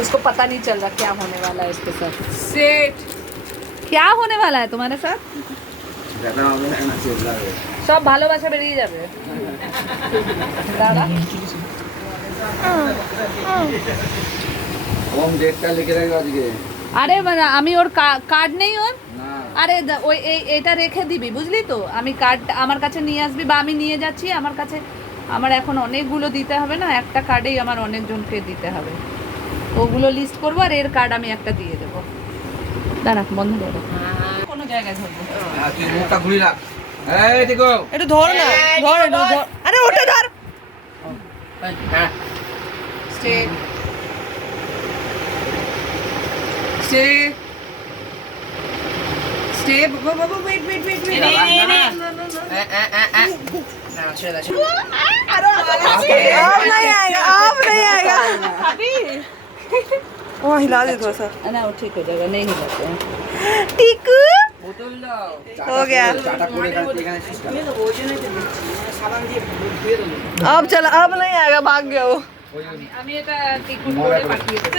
उसको पता नहीं चल रहा क्या होने वाला है इसके साथ। सेट क्या होने वाला है तुम्हारे साथ? सब ভালোবাসা বেরিয়ে যাবে। দাদা কম ডেটটা লিখে রাখো আজকে। আরে মানে আমি ওর কার্ড নেই ওর। না আরে ওই এটা রেখে দিবি বুঝলি তো, আমি কার্ড আমার কাছে নিয়ে আসবি বা আমি নিয়ে যাচ্ছি। আমার কাছে আমার এখন অনেকগুলো দিতে হবে না, একটা কার্ডেই আমার অনেকজনকে দিতে হবে। ওগুলো লিস্ট করবো আর এর কার্ড আমি একটা দিয়ে দেবো। দাঁড়া বন্ধ করো, কোনো জায়গায় ধরবো। তুই মুখটা ঘুরি রাখ। এই দেখো একটু ধর না, ধর একটু ধর। আরে ওটা ধর। হ্যাঁ স্টে স্টে স্টে বাবা ওয়েট ওয়েট ওয়েট ওয়েট না ছেড়ে দাও। अब नहीं आएगा अभी वो हिला दे थोड़ा सा ना वो ठीक हो जाएगा, नहीं हिलाते हैं। टीकू বোতল দাও। हो गया। চাটা করে কালকে এখানে সিস্টেম। अब चला, अब नहीं आएगा, भाग गया वो। আমি এটা টিকুর করে পাঠিয়ে দেব।